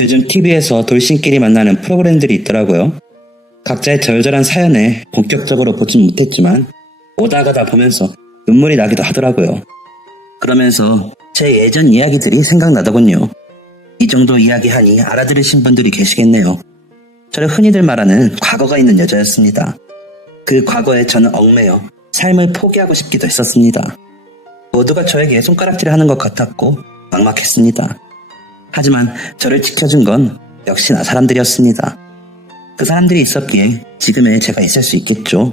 요즘 TV에서 돌싱끼리 만나는 프로그램들이 있더라고요. 각자의 절절한 사연에 본격적으로 보진 못했지만 오다 가다 보면서 눈물이 나기도 하더라고요. 그러면서 제 예전 이야기들이 생각나더군요. 이 정도 이야기하니 알아들으신 분들이 계시겠네요. 저를 흔히들 말하는 과거가 있는 여자였습니다. 그 과거에 저는 얽매여 삶을 포기하고 싶기도 했었습니다. 모두가 저에게 손가락질을 하는 것 같았고 막막했습니다. 하지만 저를 지켜준 건 역시나 사람들이었습니다. 그 사람들이 있었기에 지금의 제가 있을 수 있겠죠.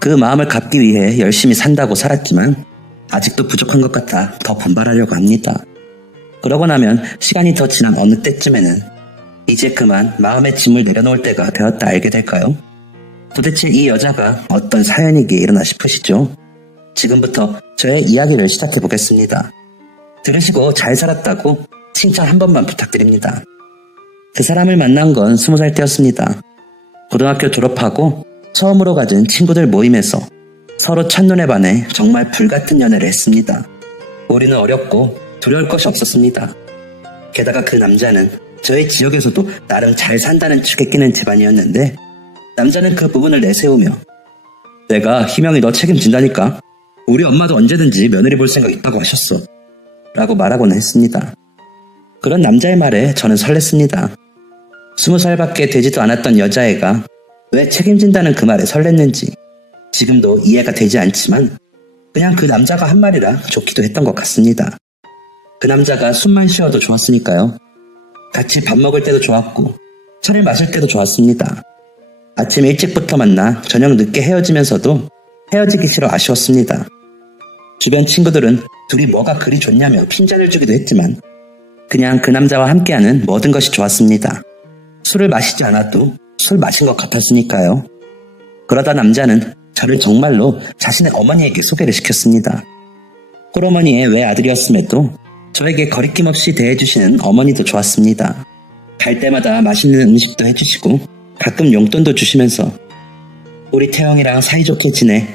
그 마음을 갚기 위해 열심히 산다고 살았지만 아직도 부족한 것 같아 더 분발하려고 합니다. 그러고 나면 시간이 더 지난 어느 때쯤에는 이제 그만 마음의 짐을 내려놓을 때가 되었다 알게 될까요? 도대체 이 여자가 어떤 사연이기에 일어나 싶으시죠? 지금부터 저의 이야기를 시작해 보겠습니다. 들으시고 잘 살았다고 칭찬 한 번만 부탁드립니다. 그 사람을 만난 건 20살 때였습니다. 고등학교 졸업하고 처음으로 가진 친구들 모임에서 서로 첫눈에 반해 정말 불같은 연애를 했습니다. 우리는 어렸고 두려울 것이 없었습니다. 게다가 그 남자는 저희 지역에서도 나름 잘 산다는 축에 끼는 집안이었는데 남자는 그 부분을 내세우며 내가 희명이 너 책임진다니까 우리 엄마도 언제든지 며느리 볼 생각 있다고 하셨어 라고 말하고는 했습니다. 그런 남자의 말에 저는 설렜습니다. 20살밖에 되지도 않았던 여자애가 왜 책임진다는 그 말에 설렜는지 지금도 이해가 되지 않지만 그냥 그 남자가 한 말이라 좋기도 했던 것 같습니다. 그 남자가 숨만 쉬어도 좋았으니까요. 같이 밥 먹을 때도 좋았고 차를 마실 때도 좋았습니다. 아침 일찍부터 만나 저녁 늦게 헤어지면서도 헤어지기 싫어 아쉬웠습니다. 주변 친구들은 둘이 뭐가 그리 좋냐며 핀잔을 주기도 했지만 그냥 그 남자와 함께하는 모든 것이 좋았습니다. 술을 마시지 않아도 술 마신 것 같았으니까요. 그러다 남자는 저를 정말로 자신의 어머니에게 소개를 시켰습니다. 홀어머니의 외아들이었음에도 저에게 거리낌 없이 대해주시는 어머니도 좋았습니다. 갈 때마다 맛있는 음식도 해주시고 가끔 용돈도 주시면서 우리 태영이랑 사이좋게 지내.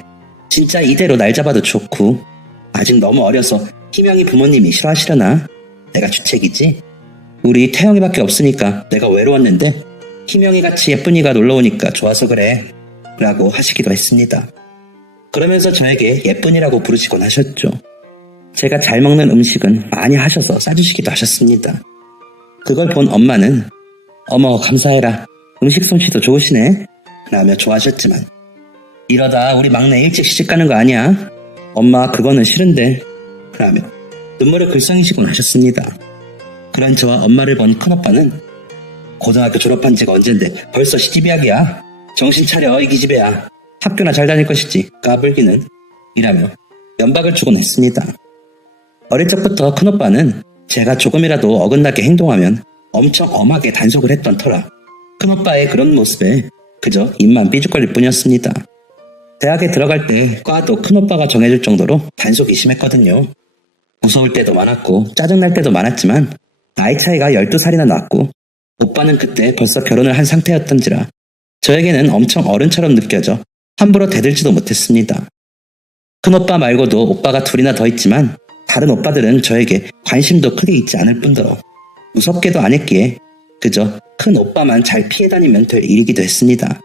진짜 이대로 날 잡아도 좋고 아직 너무 어려서 희명이 부모님이 싫어하시려나? 내가 주책이지? 우리 태영이밖에 없으니까 내가 외로웠는데 희명이같이 예쁜이가 놀러오니까 좋아서 그래 라고 하시기도 했습니다. 그러면서 저에게 예쁜이라고 부르시곤 하셨죠. 제가 잘 먹는 음식은 많이 하셔서 싸주시기도 하셨습니다. 그걸 본 엄마는 어머 감사해라 음식 솜씨도 좋으시네 라며 좋아하셨지만 이러다 우리 막내 일찍 시집가는 거 아니야? 엄마 그거는 싫은데 라며 눈물을 글썽이시곤 하셨습니다. 그런 저와 엄마를 본 큰오빠는 고등학교 졸업한 지가 언젠데 벌써 시집이야기야. 정신 차려 이 기집애야. 학교나 잘 다닐 것이지 까불기는 이라며 연박을 주곤 했습니다. 어릴 적부터 큰오빠는 제가 조금이라도 어긋나게 행동하면 엄청 엄하게 단속을 했던 터라 큰오빠의 그런 모습에 그저 입만 삐죽거릴 뿐이었습니다. 대학에 들어갈 때 과도 큰오빠가 정해줄 정도로 단속이 심했거든요. 무서울 때도 많았고 짜증날 때도 많았지만 나이 차이가 12살이나 났고 오빠는 그때 벌써 결혼을 한 상태였던지라 저에게는 엄청 어른처럼 느껴져 함부로 대들지도 못했습니다. 큰오빠 말고도 오빠가 둘이나 더 있지만 다른 오빠들은 저에게 관심도 크게 있지 않을 뿐더러 무섭게도 안 했기에 그저 큰 오빠만 잘 피해 다니면 될 일이기도 했습니다.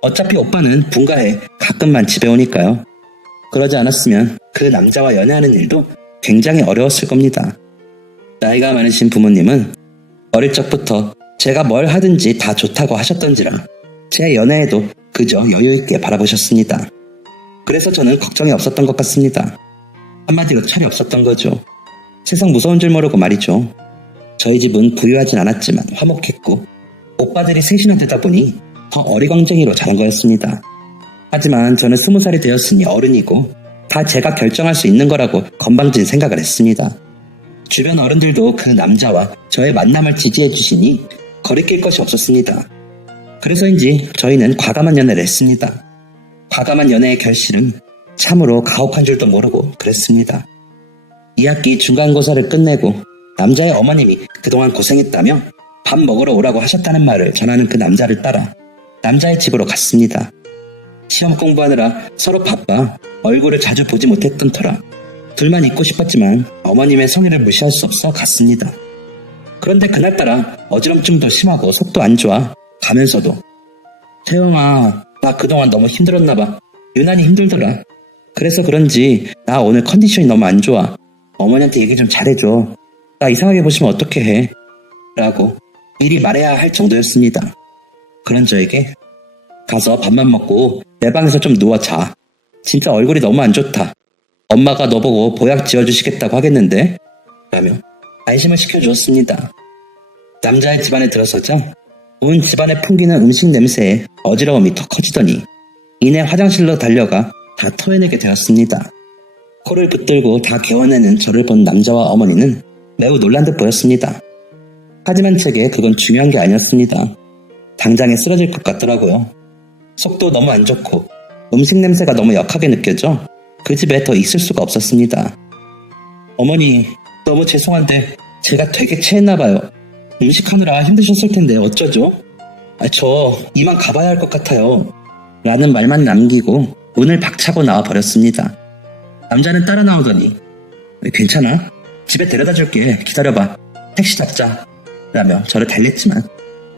어차피 오빠는 분가해 가끔만 집에 오니까요. 그러지 않았으면 그 남자와 연애하는 일도 굉장히 어려웠을 겁니다. 나이가 많으신 부모님은 어릴 적부터 제가 뭘 하든지 다 좋다고 하셨던지라 제 연애에도 그저 여유있게 바라보셨습니다. 그래서 저는 걱정이 없었던 것 같습니다. 한마디로 철이 없었던 거죠. 세상 무서운 줄 모르고 말이죠. 저희 집은 부유하진 않았지만 화목했고 오빠들이 셋이나 되다 보니 더 어리광쟁이로 자란 거였습니다. 하지만 저는 20살이 되었으니 어른이고 다 제가 결정할 수 있는 거라고 건방진 생각을 했습니다. 주변 어른들도 그 남자와 저의 만남을 지지해 주시니 거리낄 것이 없었습니다. 그래서인지 저희는 과감한 연애를 했습니다. 과감한 연애의 결실은 참으로 가혹한 줄도 모르고 그랬습니다. 2학기 중간고사를 끝내고 남자의 어머님이 그동안 고생했다며 밥 먹으러 오라고 하셨다는 말을 전하는 그 남자를 따라 남자의 집으로 갔습니다. 시험 공부하느라 서로 바빠 얼굴을 자주 보지 못했던 터라 둘만 있고 싶었지만 어머님의 성의를 무시할 수 없어 갔습니다. 그런데 그날따라 어지럼증도 심하고 속도 안 좋아. 가면서도 태영아, 나 그동안 너무 힘들었나봐. 유난히 힘들더라. 그래서 그런지 나 오늘 컨디션이 너무 안 좋아. 어머니한테 얘기 좀 잘해줘. 나 이상하게 보시면 어떻게 해? 라고 미리 말해야 할 정도였습니다. 그런 저에게 가서 밥만 먹고 내 방에서 좀 누워 자. 진짜 얼굴이 너무 안 좋다. 엄마가 너보고 보약 지어주시겠다고 하겠는데? 라며 안심을 시켜주었습니다. 남자의 집안에 들어서자 온 집안에 풍기는 음식 냄새에 어지러움이 더 커지더니 이내 화장실로 달려가 다 토해내게 되었습니다. 코를 붙들고 다 개워내는 저를 본 남자와 어머니는 매우 놀란 듯 보였습니다. 하지만 제게 그건 중요한 게 아니었습니다. 당장에 쓰러질 것 같더라고요. 속도 너무 안 좋고 음식 냄새가 너무 역하게 느껴져 그 집에 더 있을 수가 없었습니다. 어머니, 너무 죄송한데 제가 되게 체했나봐요. 음식하느라 힘드셨을 텐데 어쩌죠? 저 이만 가봐야 할 것 같아요. 라는 말만 남기고 문을 박차고 나와 버렸습니다. 남자는 따라 나오더니 괜찮아? 집에 데려다 줄게. 기다려봐. 택시 잡자. 라며 저를 달랬지만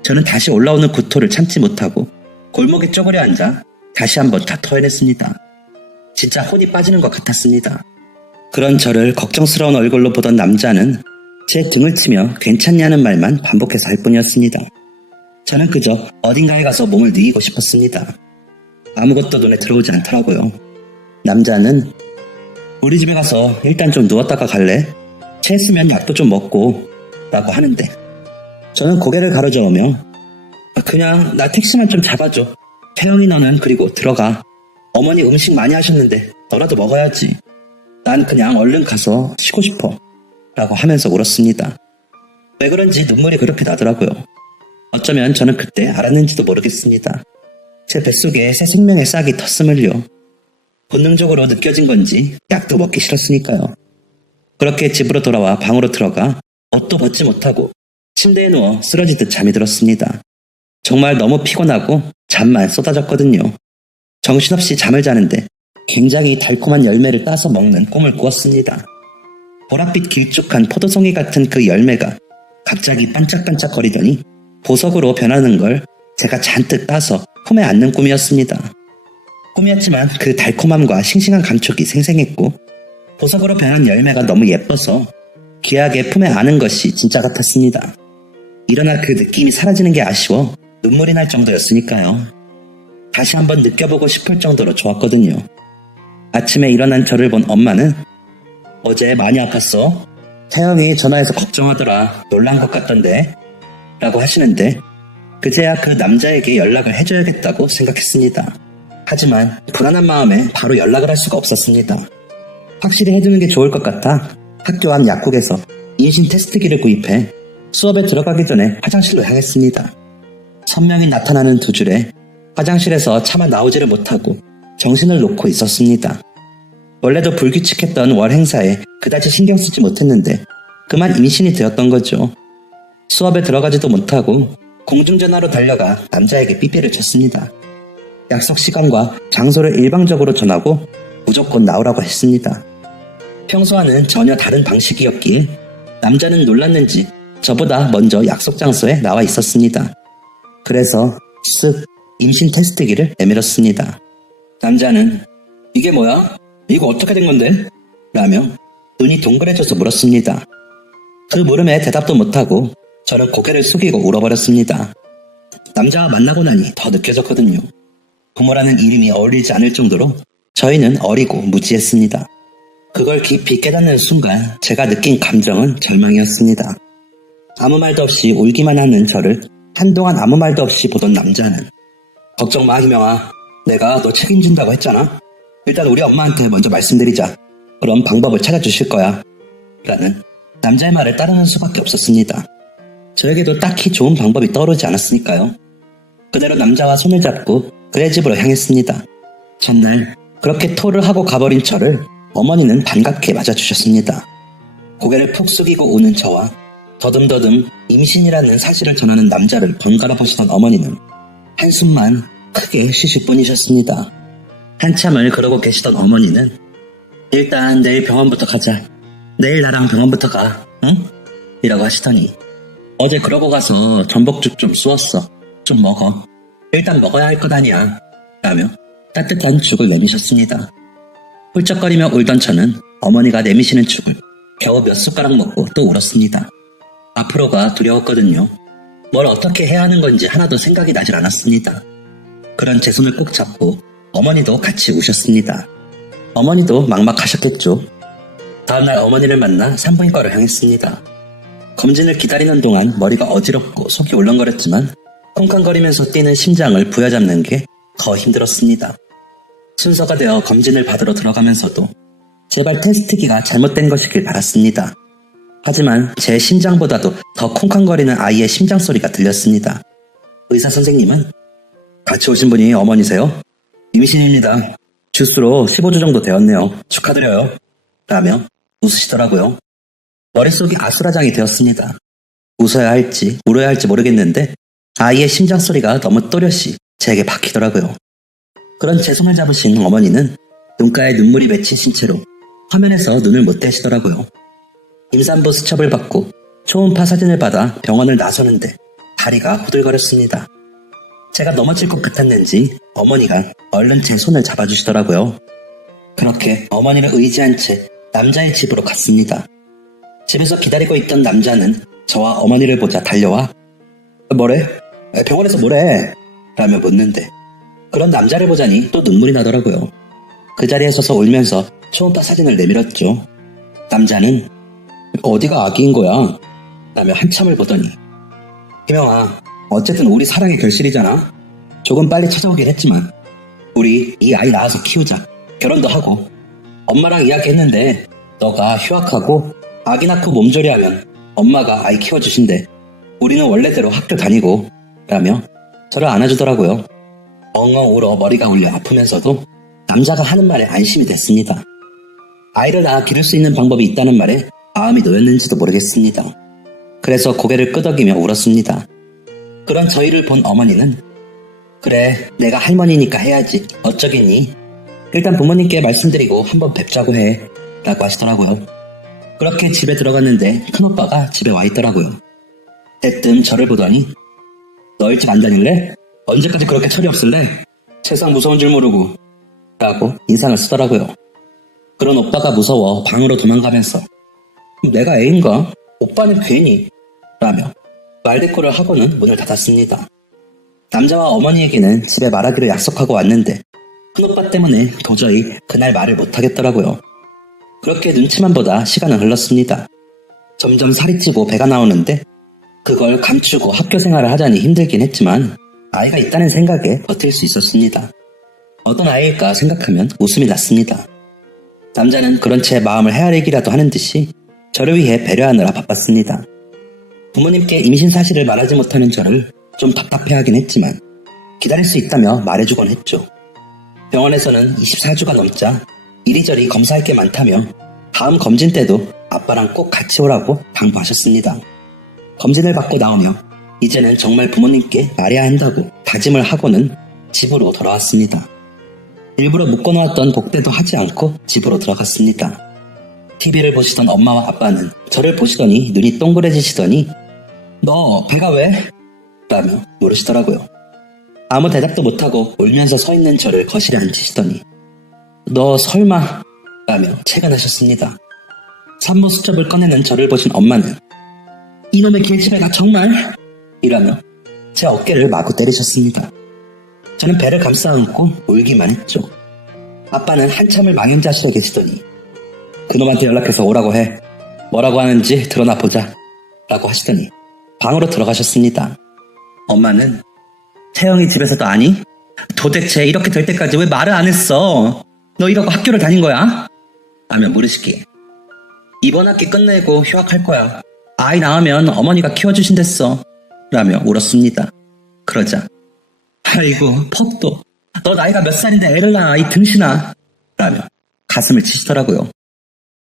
저는 다시 올라오는 구토를 참지 못하고 골목에 쪼그려 앉아 다시 한번 다 토해냈습니다. 진짜 혼이 빠지는 것 같았습니다. 그런 저를 걱정스러운 얼굴로 보던 남자는 제 등을 치며 괜찮냐는 말만 반복해서 할 뿐이었습니다. 저는 그저 어딘가에 가서 몸을 뉘고 싶었습니다. 아무것도 눈에 들어오지 않더라고요. 남자는 우리 집에 가서 일단 좀 누웠다가 갈래? 체했으면 약도 좀 먹고 라고 하는데 저는 고개를 가로저으며 그냥 나 택시만 좀 잡아줘. 태영이 너는 그리고 들어가. 어머니 음식 많이 하셨는데 너라도 먹어야지. 난 그냥 얼른 가서 쉬고 싶어. 라고 하면서 울었습니다. 왜 그런지 눈물이 그렇게 나더라고요. 어쩌면 저는 그때 알았는지도 모르겠습니다. 제 뱃속에 새 생명의 싹이 텄음을요. 본능적으로 느껴진 건지 약도 먹기 싫었으니까요. 그렇게 집으로 돌아와 방으로 들어가 옷도 벗지 못하고 침대에 누워 쓰러지듯 잠이 들었습니다. 정말 너무 피곤하고 잠만 쏟아졌거든요. 정신없이 잠을 자는데 굉장히 달콤한 열매를 따서 먹는 꿈을 꾸었습니다. 보랏빛 길쭉한 포도송이 같은 그 열매가 갑자기 반짝반짝 거리더니 보석으로 변하는 걸 제가 잔뜩 따서 품에 안는 꿈이었습니다. 꿈이었지만 그 달콤함과 싱싱한 감촉이 생생했고 보석으로 변한 열매가 너무 예뻐서 귀하게 품에 안은 것이 진짜 같았습니다. 일어나 그 느낌이 사라지는 게 아쉬워 눈물이 날 정도였으니까요. 다시 한번 느껴보고 싶을 정도로 좋았거든요. 아침에 일어난 저를 본 엄마는 어제 많이 아팠어? 태영이 전화해서 걱정하더라. 놀란 것 같던데? 라고 하시는데 그제야 그 남자에게 연락을 해줘야겠다고 생각했습니다. 하지만 불안한 마음에 바로 연락을 할 수가 없었습니다. 확실히 해두는 게 좋을 것 같아 학교 앞 약국에서 임신 테스트기를 구입해 수업에 들어가기 전에 화장실로 향했습니다. 선명히 나타나는 두 줄에 화장실에서 차마 나오지를 못하고 정신을 놓고 있었습니다. 원래도 불규칙했던 월 행사에 그다지 신경 쓰지 못했는데 그만 임신이 되었던 거죠. 수업에 들어가지도 못하고 공중전화로 달려가 남자에게 삐삐를 쳤습니다. 약속 시간과 장소를 일방적으로 전하고 무조건 나오라고 했습니다. 평소와는 전혀 다른 방식이었기에 남자는 놀랐는지 저보다 먼저 약속 장소에 나와 있었습니다. 그래서 쓱 임신 테스트기를 내밀었습니다. 남자는 이게 뭐야? 이거 어떻게 된 건데? 라며 눈이 동그래져서 물었습니다. 그 물음에 대답도 못하고 저는 고개를 숙이고 울어버렸습니다. 남자와 만나고 나니 더 느껴졌거든요. 부모라는 이름이 어울리지 않을 정도로 저희는 어리고 무지했습니다. 그걸 깊이 깨닫는 순간 제가 느낀 감정은 절망이었습니다. 아무 말도 없이 울기만 하는 저를 한동안 아무 말도 없이 보던 남자는 걱정 마 희명아, 내가 너 책임진다고 했잖아. 일단 우리 엄마한테 먼저 말씀드리자. 그럼 방법을 찾아주실 거야. 라는 남자의 말을 따르는 수밖에 없었습니다. 저에게도 딱히 좋은 방법이 떠오르지 않았으니까요. 그대로 남자와 손을 잡고 그의 집으로 향했습니다. 전날 그렇게 토를 하고 가버린 저를 어머니는 반갑게 맞아주셨습니다. 고개를 푹 숙이고 우는 저와 더듬더듬 임신이라는 사실을 전하는 남자를 번갈아 보시던 어머니는 한숨만 크게 쉬실 뿐이셨습니다. 한참을 그러고 계시던 어머니는 일단 내일 병원부터 가자. 내일 나랑 병원부터 가, 응? 이라고 하시더니 어제 그러고 가서 전복죽 좀 쏘았어. 좀 먹어. 일단 먹어야 할 것 아니야. 라며 따뜻한 죽을 내미셨습니다. 훌쩍거리며 울던 저는 어머니가 내미시는 죽을 겨우 몇 숟가락 먹고 또 울었습니다. 앞으로가 두려웠거든요. 뭘 어떻게 해야 하는 건지 하나도 생각이 나질 않았습니다. 그런 제 손을 꼭 잡고 어머니도 같이 우셨습니다. 어머니도 막막하셨겠죠. 다음날 어머니를 만나 산부인과를 향했습니다. 검진을 기다리는 동안 머리가 어지럽고 속이 울렁거렸지만 콩쾅거리면서 뛰는 심장을 부여잡는 게 더 힘들었습니다. 순서가 되어 검진을 받으러 들어가면서도 제발 테스트기가 잘못된 것이길 바랐습니다. 하지만 제 심장보다도 더 콩쾅거리는 아이의 심장 소리가 들렸습니다. 의사 선생님은 같이 오신 분이 어머니세요? 임신입니다. 주수로 15주 정도 되었네요. 축하드려요. 라며 웃으시더라고요. 머릿속이 아수라장이 되었습니다. 웃어야 할지 울어야 할지 모르겠는데 아이의 심장 소리가 너무 또렷이 제게 박히더라고요. 그런 제 손을 잡으신 어머니는 눈가에 눈물이 맺히신 채로 화면에서 눈을 못 떼시더라고요. 임산부 수첩을 받고 초음파 사진을 받아 병원을 나서는데 다리가 후들거렸습니다. 제가 넘어질 것 같았는지 어머니가 얼른 제 손을 잡아주시더라고요. 그렇게 어머니를 의지한 채 남자의 집으로 갔습니다. 집에서 기다리고 있던 남자는 저와 어머니를 보자 달려와 뭐래? 병원에서 뭐래? 라며 묻는데 그런 남자를 보자니 또 눈물이 나더라고요. 그 자리에 서서 울면서 초음파 사진을 내밀었죠. 남자는 어디가 아기인 거야? 라며 한참을 보더니 희명아, 어쨌든 우리 사랑의 결실이잖아. 조금 빨리 찾아오긴 했지만 우리 이 아이 낳아서 키우자. 결혼도 하고 엄마랑 이야기했는데 너가 휴학하고 아기 낳고 몸조리하면 엄마가 아이 키워주신대. 우리는 원래대로 학교 다니고 라며 저를 안아주더라고요. 엉엉 울어 머리가 울려 아프면서도 남자가 하는 말에 안심이 됐습니다. 아이를 낳아 기를 수 있는 방법이 있다는 말에 마음이 놓였는지도 모르겠습니다. 그래서 고개를 끄덕이며 울었습니다. 그런 저희를 본 어머니는 그래, 내가 할머니니까 해야지. 어쩌겠니? 일단 부모님께 말씀드리고 한번 뵙자고 해. 라고 하시더라고요. 그렇게 집에 들어갔는데 큰오빠가 집에 와 있더라고요. 대뜸 저를 보더니 너 일찍 안 다닐래? 언제까지 그렇게 철이 없을래? 세상 무서운 줄 모르고 라고 인상을 쓰더라고요. 그런 오빠가 무서워 방으로 도망가면서 내가 애인가? 오빠는 괜히 라며 말대꾸를 하고는 문을 닫았습니다. 남자와 어머니에게는 집에 말하기로 약속하고 왔는데 큰오빠 때문에 도저히 그날 말을 못하겠더라고요. 그렇게 눈치만 보다 시간은 흘렀습니다. 점점 살이 찌고 배가 나오는데 그걸 감추고 학교 생활을 하자니 힘들긴 했지만 아이가 있다는 생각에 버틸 수 있었습니다. 어떤 아이일까 생각하면 웃음이 났습니다. 남자는 그런 채 마음을 헤아리기라도 하는 듯이 저를 위해 배려하느라 바빴습니다. 부모님께 임신 사실을 말하지 못하는 저를 좀 답답해하긴 했지만 기다릴 수 있다며 말해주곤 했죠. 병원에서는 24주가 넘자 이리저리 검사할 게 많다며 다음 검진 때도 아빠랑 꼭 같이 오라고 당부하셨습니다. 검진을 받고 나오며 이제는 정말 부모님께 말해야 한다고 다짐을 하고는 집으로 돌아왔습니다. 일부러 묶어놓았던 복대도 하지 않고 집으로 들어갔습니다. TV를 보시던 엄마와 아빠는 저를 보시더니 눈이 동그래지시더니 너 배가 왜? 라며 물으시더라고요. 아무 대답도 못하고 울면서 서 있는 저를 거실에 앉히시더니 너 설마? 라며 채근하셨습니다. 산모 수첩을 꺼내는 저를 보신 엄마는 이놈의 길집애가 정말? 이라며 제 어깨를 마구 때리셨습니다. 저는 배를 감싸 안고 울기만 했죠. 아빠는 한참을 망연자실해 계시더니 그놈한테 연락해서 오라고 해. 뭐라고 하는지 드러나 보자. 라고 하시더니 방으로 들어가셨습니다. 엄마는 태영이 집에서도 아니? 도대체 이렇게 될 때까지 왜 말을 안 했어? 너 이러고 학교를 다닌 거야? 라며 물으시기에 이번 학기 끝내고 휴학할 거야. 아이 낳으면 어머니가 키워주신댔어. 라며 울었습니다. 그러자 아이고 퍽도 너 나이가 몇 살인데 애를 낳아 이 등신아. 라며 가슴을 치시더라고요.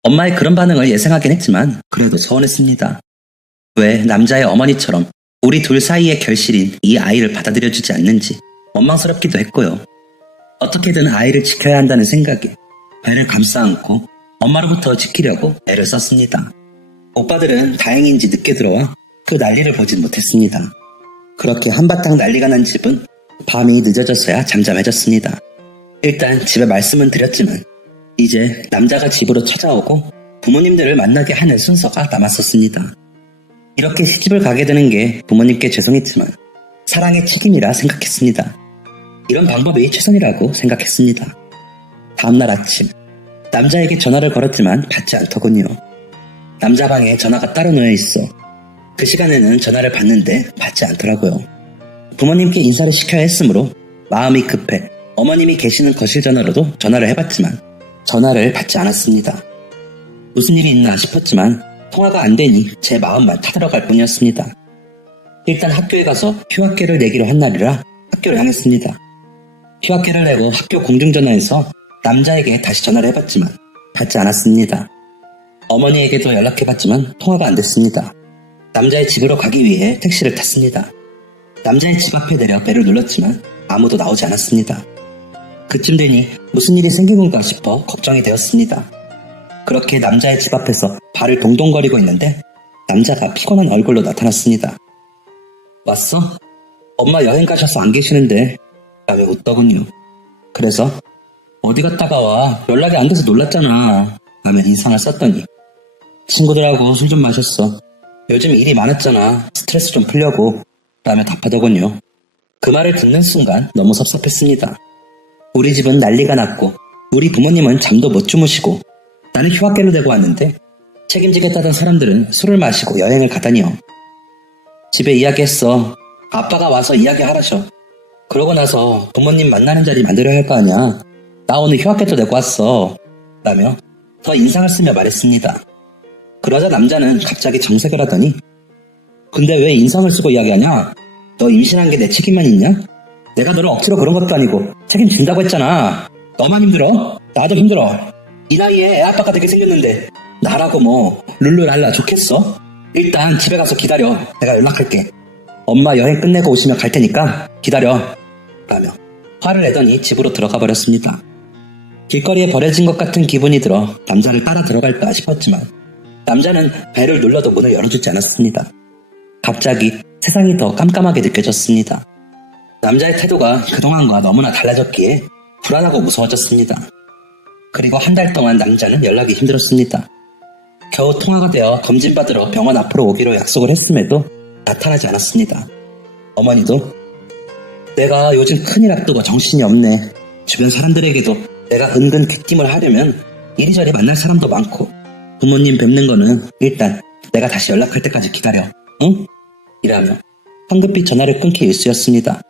엄마의 그런 반응을 예상하긴 했지만 그래도 서운했습니다. 왜 남자의 어머니처럼 우리 둘 사이의 결실인 이 아이를 받아들여주지 않는지 원망스럽기도 했고요. 어떻게든 아이를 지켜야 한다는 생각에 배를 감싸 안고 엄마로부터 지키려고 애를 썼습니다. 오빠들은 다행인지 늦게 들어와 그 난리를 보진 못했습니다. 그렇게 한바탕 난리가 난 집은 밤이 늦어졌어야 잠잠해졌습니다. 일단 집에 말씀은 드렸지만 이제 남자가 집으로 찾아오고 부모님들을 만나게 하는 순서가 남았었습니다. 이렇게 시집을 가게 되는 게 부모님께 죄송했지만 사랑의 책임이라 생각했습니다. 이런 방법이 최선이라고 생각했습니다. 다음날 아침 남자에게 전화를 걸었지만 받지 않더군요. 남자 방에 전화가 따로 놓여 있어 그 시간에는 전화를 받는데 받지 않더라고요. 부모님께 인사를 시켜야 했으므로 마음이 급해 어머님이 계시는 거실 전화로도 전화를 해봤지만 전화를 받지 않았습니다. 무슨 일이 있나 싶었지만 통화가 안 되니 제 마음만 타들어갈 뿐이었습니다. 일단 학교에 가서 휴학계를 내기로 한 날이라 학교를 향했습니다. 휴학계를 내고 학교 공중전화에서 남자에게 다시 전화를 해봤지만 받지 않았습니다. 어머니에게도 연락해봤지만 통화가 안 됐습니다. 남자의 집으로 가기 위해 택시를 탔습니다. 남자의 집 앞에 내려 배를 눌렀지만 아무도 나오지 않았습니다. 그쯤 되니 무슨 일이 생긴 건가 싶어 걱정이 되었습니다. 그렇게 남자의 집 앞에서 발을 동동거리고 있는데 남자가 피곤한 얼굴로 나타났습니다. 왔어? 엄마 여행 가셔서 안 계시는데 라며 웃더군요. 그래서 어디 갔다가 와? 연락이 안 돼서 놀랐잖아 라며 인상을 썼더니 친구들하고 술 좀 마셨어. 요즘 일이 많았잖아. 스트레스 좀 풀려고 라며 답하더군요. 그 말을 듣는 순간 너무 섭섭했습니다. 우리 집은 난리가 났고 우리 부모님은 잠도 못 주무시고 나는 휴학계를 내고 왔는데 책임지겠다던 사람들은 술을 마시고 여행을 가다니요. 집에 이야기했어. 아빠가 와서 이야기하라셔. 그러고 나서 부모님 만나는 자리 만들어야 할 거 아니야. 나 오늘 휴학계도 내고 왔어 라며 더 인상을 쓰며 말했습니다. 그러자 남자는 갑자기 정색을 하더니 근데 왜 인상을 쓰고 이야기하냐? 너 임신한 게 내 책임만 있냐? 내가 너를 억지로 그런 것도 아니고 책임진다고 했잖아. 너만 힘들어? 나도 힘들어. 이 나이에 애 아빠가 되게 생겼는데 나라고 뭐 룰루랄라 좋겠어? 일단 집에 가서 기다려. 내가 연락할게. 엄마 여행 끝내고 오시면 갈 테니까 기다려 라며 화를 내더니 집으로 들어가 버렸습니다. 길거리에 버려진 것 같은 기분이 들어 남자를 따라 들어갈까 싶었지만 남자는 배를 눌러도 문을 열어주지 않았습니다. 갑자기 세상이 더 깜깜하게 느껴졌습니다. 남자의 태도가 그동안과 너무나 달라졌기에 불안하고 무서워졌습니다. 그리고 한 달 동안 남자는 연락이 힘들었습니다. 겨우 통화가 되어 검진받으러 병원 앞으로 오기로 약속을 했음에도 나타나지 않았습니다. 어머니도 내가 요즘 큰일 앞두고 정신이 없네. 주변 사람들에게도 내가 은근 귀띔을 하려면 이리저리 만날 사람도 많고 부모님 뵙는 거는 일단 내가 다시 연락할 때까지 기다려. 응? 이라며 황급히 전화를 끊기 일쑤였습니다.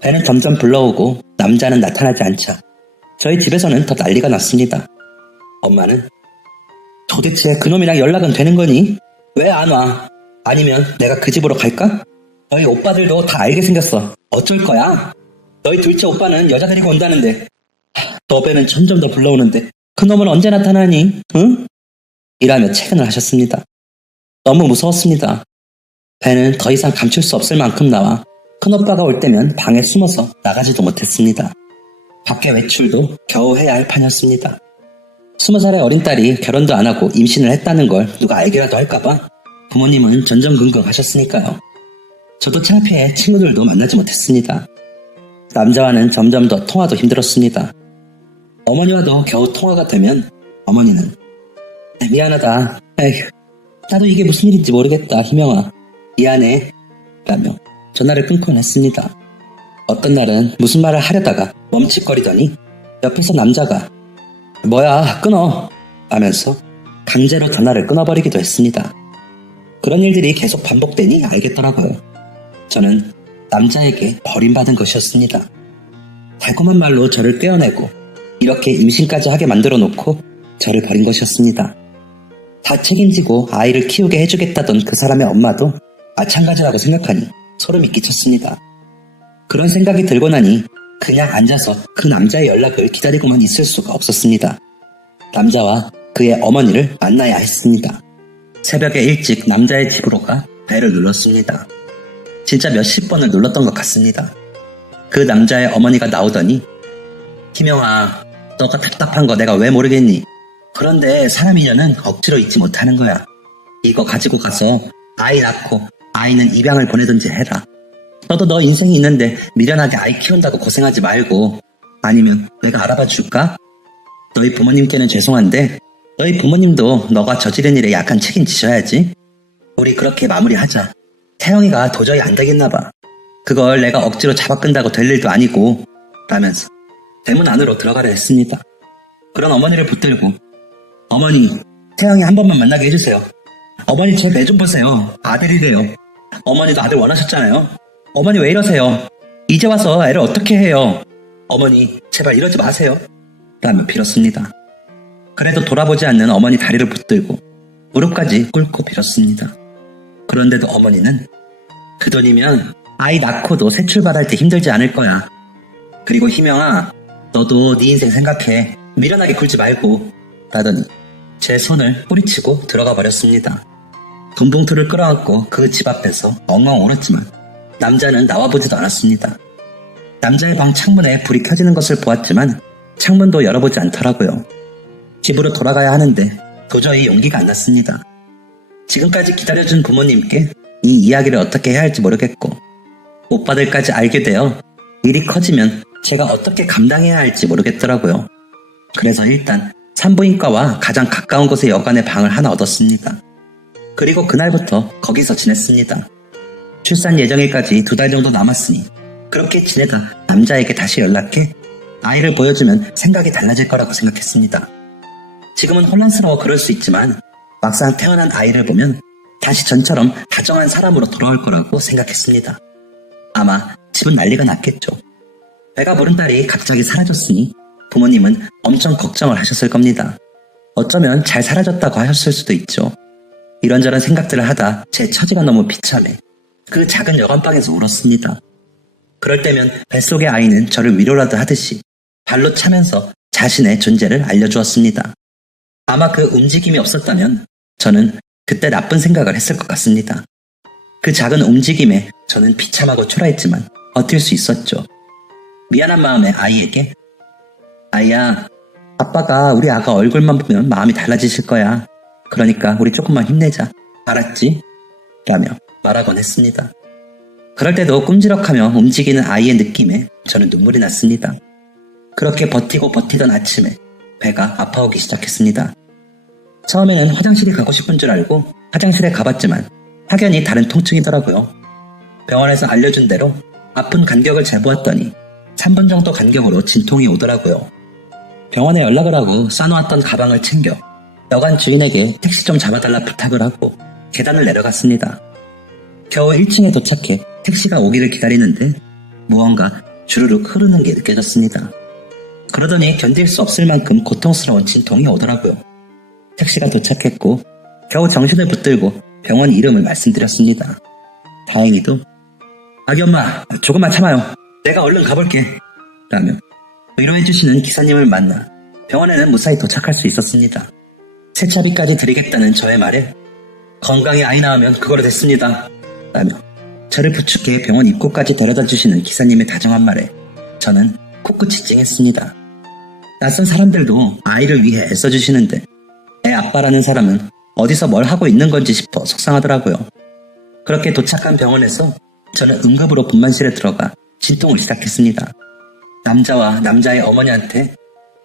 배는 점점 불러오고 남자는 나타나지 않자 저희 집에서는 더 난리가 났습니다. 엄마는 도대체 그놈이랑 연락은 되는 거니? 왜 안 와? 아니면 내가 그 집으로 갈까? 너희 오빠들도 다 알게 생겼어. 어쩔 거야? 너희 둘째 오빠는 여자 데리고 온다는데 너 배는 점점 더 불러오는데 그놈은 언제 나타나니? 응? 이라며 채근을 하셨습니다. 너무 무서웠습니다. 배는 더 이상 감출 수 없을 만큼 나와 큰오빠가 올 때면 방에 숨어서 나가지도 못했습니다. 밖에 외출도 겨우 해야 할 판이었습니다. 20살의 어린 딸이 결혼도 안 하고 임신을 했다는 걸 누가 알게라도 할까봐 부모님은 전전긍긍 하셨으니까요. 저도 창피해 친구들도 만나지 못했습니다. 남자와는 점점 더 통화도 힘들었습니다. 어머니와도 겨우 통화가 되면 어머니는 미안하다. 에휴, 나도 이게 무슨 일인지 모르겠다. 희명아. 미안해. 라며 전화를 끊곤 했습니다. 어떤 날은 무슨 말을 하려다가 멈칫거리더니 옆에서 남자가 뭐야 끊어 하면서 강제로 전화를 끊어버리기도 했습니다. 그런 일들이 계속 반복되니 알겠더라고요. 저는 남자에게 버림받은 것이었습니다. 달콤한 말로 저를 떼어내고 이렇게 임신까지 하게 만들어 놓고 저를 버린 것이었습니다. 다 책임지고 아이를 키우게 해주겠다던 그 사람의 엄마도 마찬가지라고 생각하니 소름이 끼쳤습니다. 그런 생각이 들고 나니 그냥 앉아서 그 남자의 연락을 기다리고만 있을 수가 없었습니다. 남자와 그의 어머니를 만나야 했습니다. 새벽에 일찍 남자의 집으로 가 배를 눌렀습니다. 진짜 몇십 번을 눌렀던 것 같습니다. 그 남자의 어머니가 나오더니 희명아, 너가 답답한 거 내가 왜 모르겠니? 그런데 사람 인연은 억지로 잊지 못하는 거야. 이거 가지고 가서 아이 낳고 아이는 입양을 보내든지 해라. 너도 너 인생이 있는데 미련하게 아이 키운다고 고생하지 말고 아니면 내가 알아봐 줄까? 너희 부모님께는 죄송한데 너희 부모님도 너가 저지른 일에 약간 책임지셔야지. 우리 그렇게 마무리하자. 태영이가 도저히 안 되겠나 봐. 그걸 내가 억지로 잡아 끈다고 될 일도 아니고 라면서 대문 안으로 들어가려 했습니다. 그런 어머니를 붙들고 어머니, 태영이 한 번만 만나게 해주세요. 어머니 제 매 좀 보세요. 아들이래요. 어머니도 아들 원하셨잖아요. 어머니 왜 이러세요? 이제 와서 애를 어떻게 해요? 어머니 제발 이러지 마세요. 라며 빌었습니다. 그래도 돌아보지 않는 어머니 다리를 붙들고 무릎까지 꿇고 빌었습니다. 그런데도 어머니는 그 돈이면 아이 낳고도 새 출발할 때 힘들지 않을 거야. 그리고 희명아, 너도 네 인생 생각해. 미련하게 굴지 말고 라더니 제 손을 뿌리치고 들어가 버렸습니다. 돈 봉투를 끌어안고 그 집 앞에서 엉엉 울었지만 남자는 나와보지도 않았습니다. 남자의 방 창문에 불이 켜지는 것을 보았지만 창문도 열어보지 않더라고요. 집으로 돌아가야 하는데 도저히 용기가 안 났습니다. 지금까지 기다려준 부모님께 이 이야기를 어떻게 해야 할지 모르겠고 오빠들까지 알게 되어 일이 커지면 제가 어떻게 감당해야 할지 모르겠더라고요. 그래서 일단 산부인과와 가장 가까운 곳의 여관에 방을 하나 얻었습니다. 그리고 그날부터 거기서 지냈습니다. 출산 예정일까지 2달 정도 남았으니 그렇게 지내다 남자에게 다시 연락해 아이를 보여주면 생각이 달라질 거라고 생각했습니다. 지금은 혼란스러워 그럴 수 있지만 막상 태어난 아이를 보면 다시 전처럼 다정한 사람으로 돌아올 거라고 생각했습니다. 아마 집은 난리가 났겠죠. 배가 부른 딸이 갑자기 사라졌으니 부모님은 엄청 걱정을 하셨을 겁니다. 어쩌면 잘 사라졌다고 하셨을 수도 있죠. 이런저런 생각들을 하다 제 처지가 너무 비참해 그 작은 여관방에서 울었습니다. 그럴 때면 뱃속의 아이는 저를 위로라도 하듯이 발로 차면서 자신의 존재를 알려주었습니다. 아마 그 움직임이 없었다면 저는 그때 나쁜 생각을 했을 것 같습니다. 그 작은 움직임에 저는 비참하고 초라했지만 버틸 수 있었죠. 미안한 마음에 아이에게 아이야, 아빠가 우리 아가 얼굴만 보면 마음이 달라지실 거야. 그러니까 우리 조금만 힘내자. 알았지? 라며 말하곤 했습니다. 그럴 때도 꼼지럭하며 움직이는 아이의 느낌에 저는 눈물이 났습니다. 그렇게 버티고 버티던 아침에 배가 아파오기 시작했습니다. 처음에는 화장실이 가고 싶은 줄 알고 화장실에 가봤지만 확연히 다른 통증이더라고요. 병원에서 알려준 대로 아픈 간격을 재보았더니 3분 정도 간격으로 진통이 오더라고요. 병원에 연락을 하고 싸놓았던 가방을 챙겨 여관 주인에게 택시 좀 잡아달라 부탁을 하고 계단을 내려갔습니다. 겨우 1층에 도착해 택시가 오기를 기다리는데 무언가 주르륵 흐르는 게 느껴졌습니다. 그러더니 견딜 수 없을 만큼 고통스러운 진통이 오더라고요. 택시가 도착했고 겨우 정신을 붙들고 병원 이름을 말씀드렸습니다. 다행히도 아기 엄마 조금만 참아요. 내가 얼른 가볼게. 라며 위로해주시는 기사님을 만나 병원에는 무사히 도착할 수 있었습니다. 세차비까지 드리겠다는 저의 말에 건강히 아이 낳으면 그거로 됐습니다. 라며 저를 부축해 병원 입구까지 데려다 주시는 기사님의 다정한 말에 저는 코끝이 찡했습니다. 낯선 사람들도 아이를 위해 애써주시는데 애 아빠라는 사람은 어디서 뭘 하고 있는 건지 싶어 속상하더라고요. 그렇게 도착한 병원에서 저는 응급으로 분만실에 들어가 진통을 시작했습니다. 남자와 남자의 어머니한테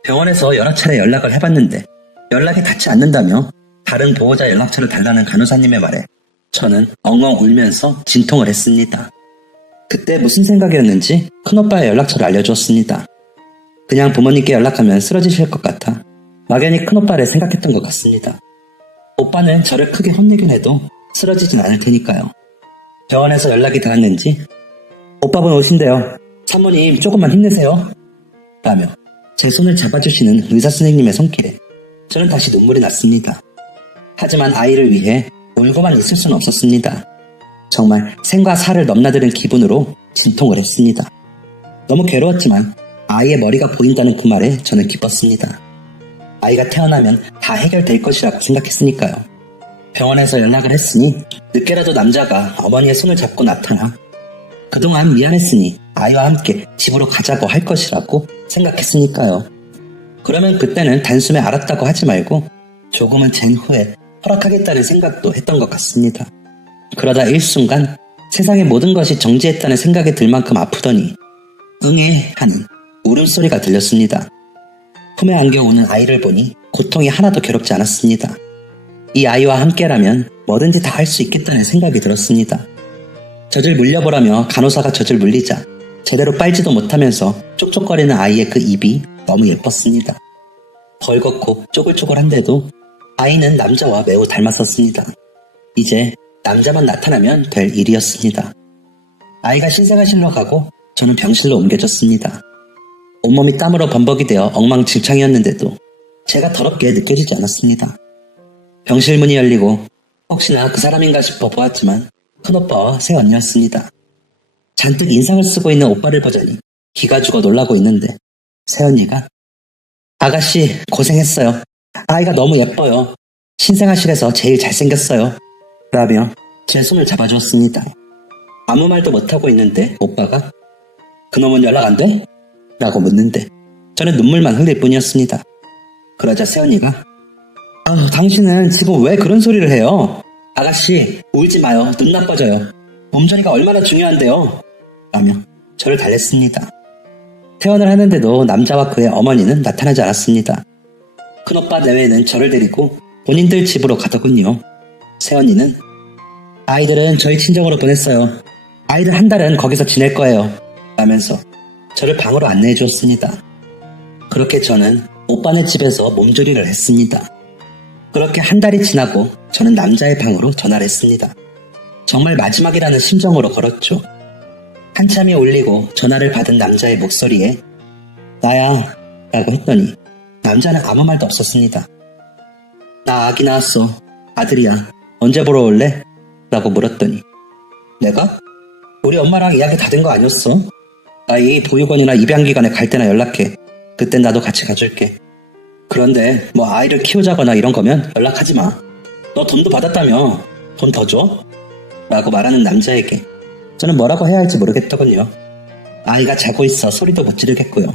병원에서 여러 차례 연락을 해봤는데 연락이 닿지 않는다며 다른 보호자 연락처를 달라는 간호사님의 말에 저는 엉엉 울면서 진통을 했습니다. 그때 무슨 생각이었는지 큰오빠의 연락처를 알려주었습니다. 그냥 부모님께 연락하면 쓰러지실 것 같아 막연히 큰오빠를 생각했던 것 같습니다. 오빠는 저를 크게 혼내긴 해도 쓰러지진 않을 테니까요. 병원에서 연락이 닿았는지 오빠분 오신대요. 산모님 조금만 힘내세요. 라며 제 손을 잡아주시는 의사 선생님의 손길에 저는 다시 눈물이 났습니다. 하지만 아이를 위해 울고만 있을 수는 없었습니다. 정말 생과 사를 넘나드는 기분으로 진통을 했습니다. 너무 괴로웠지만 아이의 머리가 보인다는 그 말에 저는 기뻤습니다. 아이가 태어나면 다 해결될 것이라고 생각했으니까요. 병원에서 연락을 했으니 늦게라도 남자가 어머니의 손을 잡고 나타나 그동안 미안했으니 아이와 함께 집으로 가자고 할 것이라고 생각했으니까요. 그러면 그때는 단숨에 알았다고 하지 말고 조금은 잰 후에 허락하겠다는 생각도 했던 것 같습니다. 그러다 일순간 세상의 모든 것이 정지했다는 생각이 들 만큼 아프더니 응애 하는 울음소리가 들렸습니다. 품에 안겨오는 아이를 보니 고통이 하나도 괴롭지 않았습니다. 이 아이와 함께라면 뭐든지 다 할 수 있겠다는 생각이 들었습니다. 젖을 물려보라며 간호사가 젖을 물리자 제대로 빨지도 못하면서 쪽쪽거리는 아이의 그 입이 너무 예뻤습니다. 벌겋고 쪼글쪼글한데도 아이는 남자와 매우 닮았었습니다. 이제 남자만 나타나면 될 일이었습니다. 아이가 신생아실로 가고 저는 병실로 옮겨졌습니다. 온몸이 땀으로 범벅이 되어 엉망진창이었는데도 제가 더럽게 느껴지지 않았습니다. 병실 문이 열리고 혹시나 그 사람인가 싶어 보았지만 큰오빠와 새언니였습니다. 잔뜩 인상을 쓰고 있는 오빠를 보자니 기가 죽어 놀라고 있는데 새언니가 아가씨 고생했어요. 아이가 너무 예뻐요. 신생아실에서 제일 잘생겼어요. 라며 제 손을 잡아주었습니다. 아무 말도 못하고 있는데 오빠가 그놈은 연락 안 돼? 라고 묻는데 저는 눈물만 흘릴 뿐이었습니다. 그러자 새언니가 당신은 지금 왜 그런 소리를 해요? 아가씨 울지 마요. 눈 나빠져요. 몸조리가 얼마나 중요한데요. 라며 저를 달랬습니다. 퇴원을 하는데도 남자와 그의 어머니는 나타나지 않았습니다. 큰오빠 내외는 저를 데리고 본인들 집으로 가더군요. 새언니는 아이들은 저희 친정으로 보냈어요. 아이들 한 달은 거기서 지낼 거예요. 라면서 저를 방으로 안내해 주었습니다. 그렇게 저는 오빠네 집에서 몸조리를 했습니다. 그렇게 한 달이 지나고 저는 남자의 방으로 전화를 했습니다. 정말 마지막이라는 심정으로 걸었죠. 한참이 울리고 전화를 받은 남자의 목소리에 나야 라고 했더니 남자는 아무 말도 없었습니다. 나 아기 낳았어. 아들이야. 언제 보러 올래? 라고 물었더니 내가? 우리 엄마랑 이야기 다 된 거 아니었어? 나 이 보육원이나 입양기관에 갈 때나 연락해. 그땐 나도 같이 가줄게. 그런데 뭐 아이를 키우자거나 이런 거면 연락하지 마. 너 돈도 받았다며. 돈 더 줘? 라고 말하는 남자에게 저는 뭐라고 해야 할지 모르겠더군요. 아이가 자고 있어 소리도 못 지르겠고요.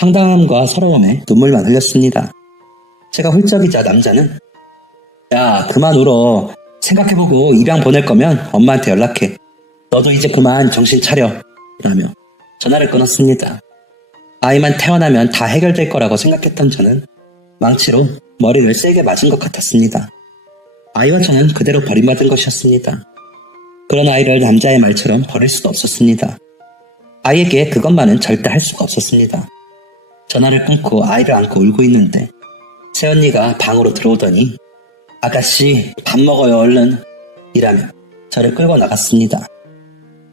황당함과 서러움에 눈물만 흘렸습니다. 제가 훌쩍이자 남자는 야 그만 울어. 생각해보고 입양 보낼 거면 엄마한테 연락해. 너도 이제 그만 정신 차려. 라며 전화를 끊었습니다. 아이만 태어나면 다 해결될 거라고 생각했던 저는 망치로 머리를 세게 맞은 것 같았습니다. 아이와 저는 그대로 버림받은 것이었습니다. 그런 아이를 남자의 말처럼 버릴 수도 없었습니다. 아이에게 그것만은 절대 할 수가 없었습니다. 전화를 끊고 아이를 안고 울고 있는데 새언니가 방으로 들어오더니 아가씨 밥 먹어요 얼른 이라며 저를 끌고 나갔습니다.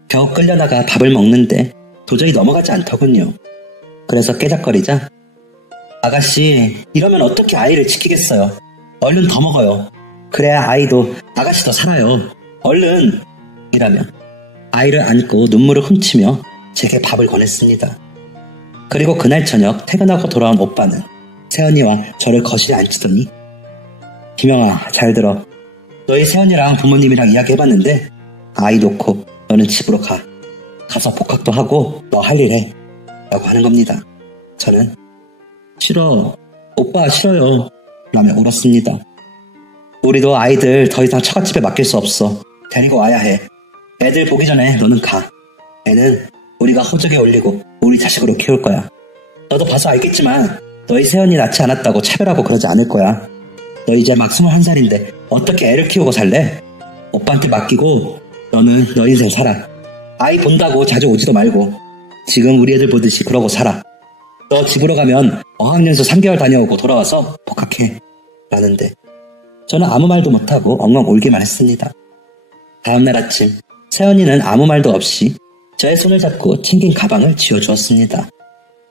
겨우 끌려나가 밥을 먹는데 도저히 넘어가지 않더군요. 그래서 깨작거리자 아가씨 이러면 어떻게 아이를 지키겠어요. 얼른 더 먹어요. 그래야 아이도 아가씨도 살아요. 얼른 이라며 아이를 안고 눈물을 훔치며 제게 밥을 권했습니다. 그리고 그날 저녁 퇴근하고 돌아온 오빠는 새언니와 저를 거실에 앉히더니 김영아 잘 들어. 너희 새언니랑 부모님이랑 이야기해봤는데 아이 놓고 너는 집으로 가. 가서 복학도 하고 너 할 일 해. 라고 하는 겁니다. 저는 싫어. 오빠 싫어요. 라며 울었습니다. 우리도 아이들 더 이상 처갓집에 맡길 수 없어. 데리고 와야 해. 애들 보기 전에 너는 가. 애는 우리가 호적에 올리고 우리 자식으로 키울 거야. 너도 봐서 알겠지만 너희 새언니 낳지 않았다고 차별하고 그러지 않을 거야. 너 이제 막 21살인데 어떻게 애를 키우고 살래? 오빠한테 맡기고 너는 너 인생 살아. 아이 본다고 자주 오지도 말고 지금 우리 애들 보듯이 그러고 살아. 너 집으로 가면 어학연수 3개월 다녀오고 돌아와서 복학해. 라는데 저는 아무 말도 못하고 엉엉 울기만 했습니다. 다음날 아침 새언니는 아무 말도 없이 저의 손을 잡고 튕긴 가방을 쥐어주었습니다.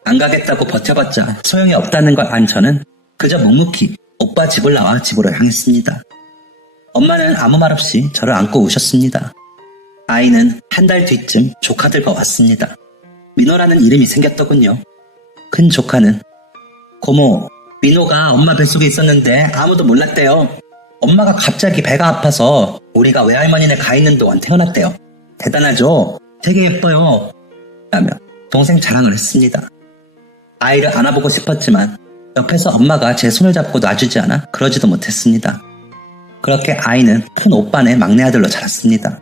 안 가겠다고 버텨봤자 소용이 없다는 걸 안 저는 그저 묵묵히 오빠 집을 나와 집으로 향했습니다. 엄마는 아무 말 없이 저를 안고 우셨습니다. 아이는 한 달 뒤쯤 조카들과 왔습니다. 민호라는 이름이 생겼더군요. 큰 조카는 고모, 민호가 엄마 뱃속에 있었는데 아무도 몰랐대요. 엄마가 갑자기 배가 아파서 우리가 외할머니네 가 있는 동안 태어났대요. 대단하죠? 되게 예뻐요. 라며 동생 자랑을 했습니다. 아이를 안아보고 싶었지만 옆에서 엄마가 제 손을 잡고 놔주지 않아 그러지도 못했습니다. 그렇게 아이는 큰 오빠네 막내 아들로 자랐습니다.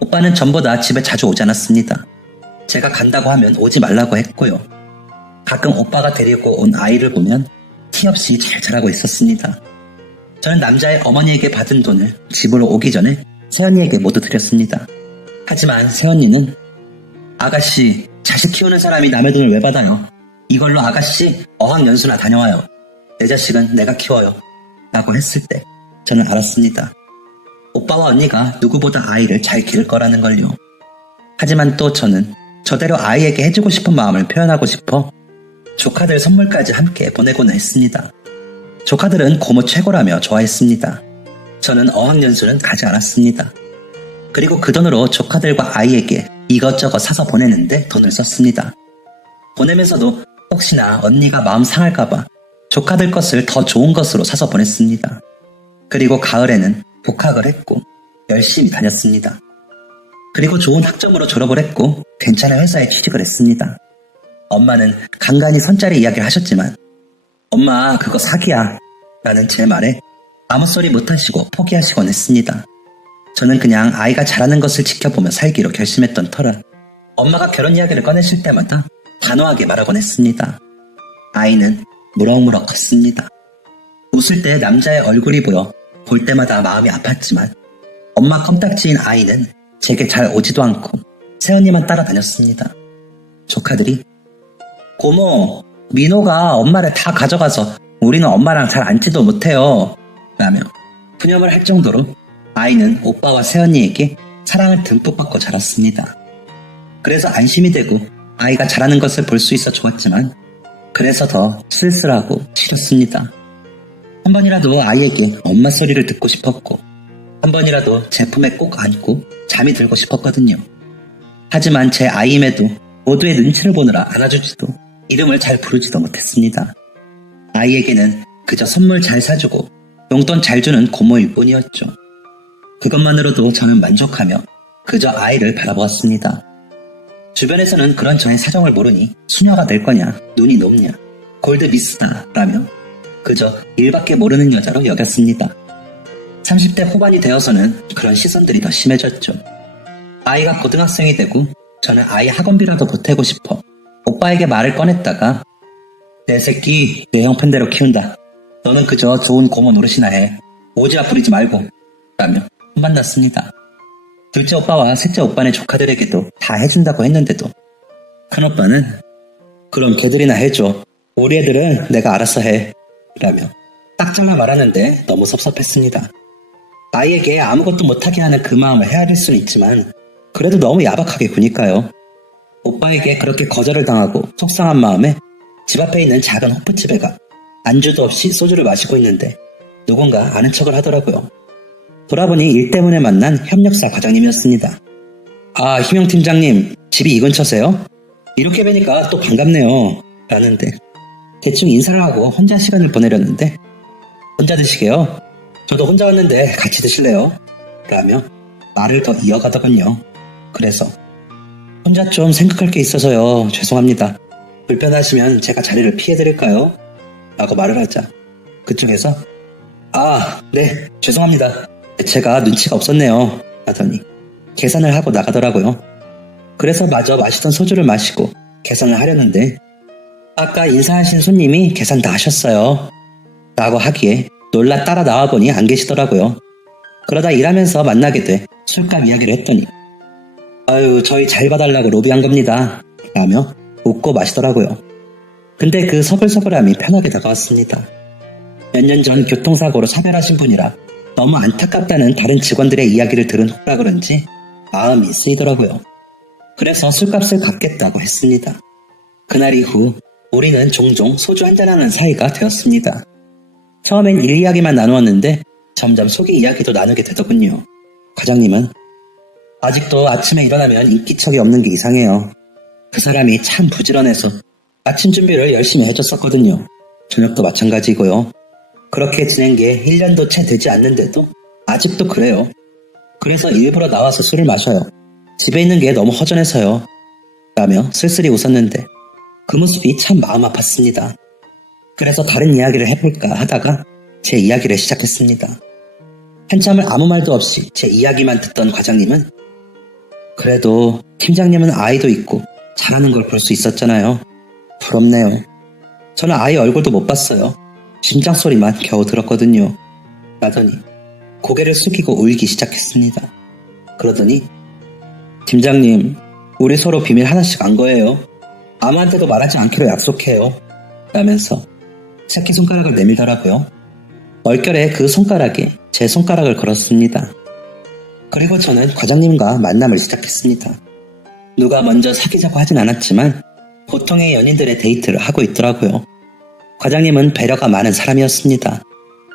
오빠는 전보다 집에 자주 오지 않았습니다. 제가 간다고 하면 오지 말라고 했고요. 가끔 오빠가 데리고 온 아이를 보면 티 없이 잘 자라고 있었습니다. 저는 남자의 어머니에게 받은 돈을 집으로 오기 전에 새언니에게 모두 드렸습니다. 하지만 새언니는 아가씨, 자식 키우는 사람이 남의 돈을 왜 받아요? 이걸로 아가씨 어학연수나 다녀와요. 내 자식은 내가 키워요. 라고 했을 때 저는 알았습니다. 오빠와 언니가 누구보다 아이를 잘 기를 거라는 걸요. 하지만 또 저는 저대로 아이에게 해주고 싶은 마음을 표현하고 싶어 조카들 선물까지 함께 보내곤 했습니다. 조카들은 고모 최고라며 좋아했습니다. 저는 어학연수는 가지 않았습니다. 그리고 그 돈으로 조카들과 아이에게 이것저것 사서 보내는데 돈을 썼습니다. 보내면서도 혹시나 언니가 마음 상할까봐 조카들 것을 더 좋은 것으로 사서 보냈습니다. 그리고 가을에는 복학을 했고 열심히 다녔습니다. 그리고 좋은 학점으로 졸업을 했고 괜찮은 회사에 취직을 했습니다. 엄마는 간간히 선짜리 이야기를 하셨지만 엄마 그거 사기야 라는 제 말에 아무 소리 못하시고 포기하시곤 했습니다. 저는 그냥 아이가 잘하는 것을 지켜보며 살기로 결심했던 터라 엄마가 결혼 이야기를 꺼내실 때마다 단호하게 말하곤 했습니다. 아이는 무럭무럭 컸습니다. 웃을 때 남자의 얼굴이 보여 볼 때마다 마음이 아팠지만 엄마 껌딱지인 아이는 제게 잘 오지도 않고 새언니만 따라다녔습니다. 조카들이 고모, 민호가 엄마를 다 가져가서 우리는 엄마랑 잘 앉지도 못해요 라며 푸념을 할 정도로 아이는 오빠와 새언니에게 사랑을 듬뿍 받고 자랐습니다. 그래서 안심이 되고 아이가 잘하는 것을 볼 수 있어 좋았지만 그래서 더 쓸쓸하고 싫었습니다. 한 번이라도 아이에게 엄마 소리를 듣고 싶었고 한 번이라도 제 품에 꼭 안고 잠이 들고 싶었거든요. 하지만 제 아이임에도 모두의 눈치를 보느라 안아주지도 이름을 잘 부르지도 못했습니다. 아이에게는 그저 선물 잘 사주고 용돈 잘 주는 고모일 뿐이었죠. 그것만으로도 저는 만족하며 그저 아이를 바라보았습니다. 주변에서는 그런 저의 사정을 모르니 수녀가 될 거냐, 눈이 높냐, 골드미스다 라며 그저 일밖에 모르는 여자로 여겼습니다. 30대 후반이 되어서는 그런 시선들이 더 심해졌죠. 아이가 고등학생이 되고 저는 아이 학원비라도 보태고 싶어 오빠에게 말을 꺼냈다가 내 새끼 내 형편대로 키운다. 너는 그저 좋은 고모 노릇이나 해. 오지랖 부리지 말고 라며 혼만났습니다. 둘째 오빠와 셋째 오빠네 조카들에게도 다 해준다고 했는데도 큰오빠는 그럼 걔들이나 해줘. 우리 애들은 내가 알아서 해 라며 딱 잘라 말하는데 너무 섭섭했습니다. 아이에게 아무것도 못하게 하는 그 마음을 헤아릴 수는 있지만 그래도 너무 야박하게 구니까요. 오빠에게 그렇게 거절을 당하고 속상한 마음에 집 앞에 있는 작은 호프집에 가 안주도 없이 소주를 마시고 있는데 누군가 아는 척을 하더라고요. 돌아보니 일 때문에 만난 협력사 과장님이었습니다. 아, 희명 팀장님, 집이 이 근처세요? 이렇게 뵈니까 또 반갑네요. 라는데 대충 인사를 하고 혼자 시간을 보내려는데 혼자 드시게요? 저도 혼자 왔는데 같이 드실래요? 라며 말을 더 이어가더군요. 그래서 혼자 좀 생각할 게 있어서요. 죄송합니다. 불편하시면 제가 자리를 피해드릴까요? 라고 말을 하자 그쪽에서 아, 네, 죄송합니다. 제가 눈치가 없었네요. 하더니 계산을 하고 나가더라고요. 그래서 마저 마시던 소주를 마시고 계산을 하려는데 아까 인사하신 손님이 계산 다 하셨어요. 라고 하기에 놀라 따라 나와보니 안 계시더라고요. 그러다 일하면서 만나게 돼 술값 이야기를 했더니 아유, 저희 잘 봐달라고 로비한 겁니다. 라며 웃고 마시더라고요. 근데 그 서글서글함이 편하게 다가왔습니다. 몇 년 전 교통사고로 사별하신 분이라 너무 안타깝다는 다른 직원들의 이야기를 들은 후라 그런지 마음이 쓰이더라고요. 그래서 술값을 갚겠다고 했습니다. 그날 이후 우리는 종종 소주 한잔하는 사이가 되었습니다. 처음엔 일 이야기만 나누었는데 점점 속의 이야기도 나누게 되더군요. 과장님은 아직도 아침에 일어나면 인기척이 없는 게 이상해요. 그 사람이 참 부지런해서 아침 준비를 열심히 해줬었거든요. 저녁도 마찬가지고요. 그렇게 지낸 게 1년도 채 되지 않는데도 아직도 그래요. 그래서 일부러 나와서 술을 마셔요. 집에 있는 게 너무 허전해서요. 라며 쓸쓸히 웃었는데 그 모습이 참 마음 아팠습니다. 그래서 다른 이야기를 해볼까 하다가 제 이야기를 시작했습니다. 한참을 아무 말도 없이 제 이야기만 듣던 과장님은 그래도 팀장님은 아이도 있고 잘하는 걸 볼 수 있었잖아요. 부럽네요. 저는 아이 얼굴도 못 봤어요. 심장 소리만 겨우 들었거든요. 라더니 고개를 숙이고 울기 시작했습니다. 그러더니 팀장님, 우리 서로 비밀 하나씩 안 거예요. 아무한테도 말하지 않기로 약속해요. 라면서 새끼손가락을 내밀더라고요. 얼결에 그 손가락에 제 손가락을 걸었습니다. 그리고 저는 과장님과 만남을 시작했습니다. 누가 먼저 사귀자고 하진 않았지만 보통의 연인들의 데이트를 하고 있더라고요. 과장님은 배려가 많은 사람이었습니다.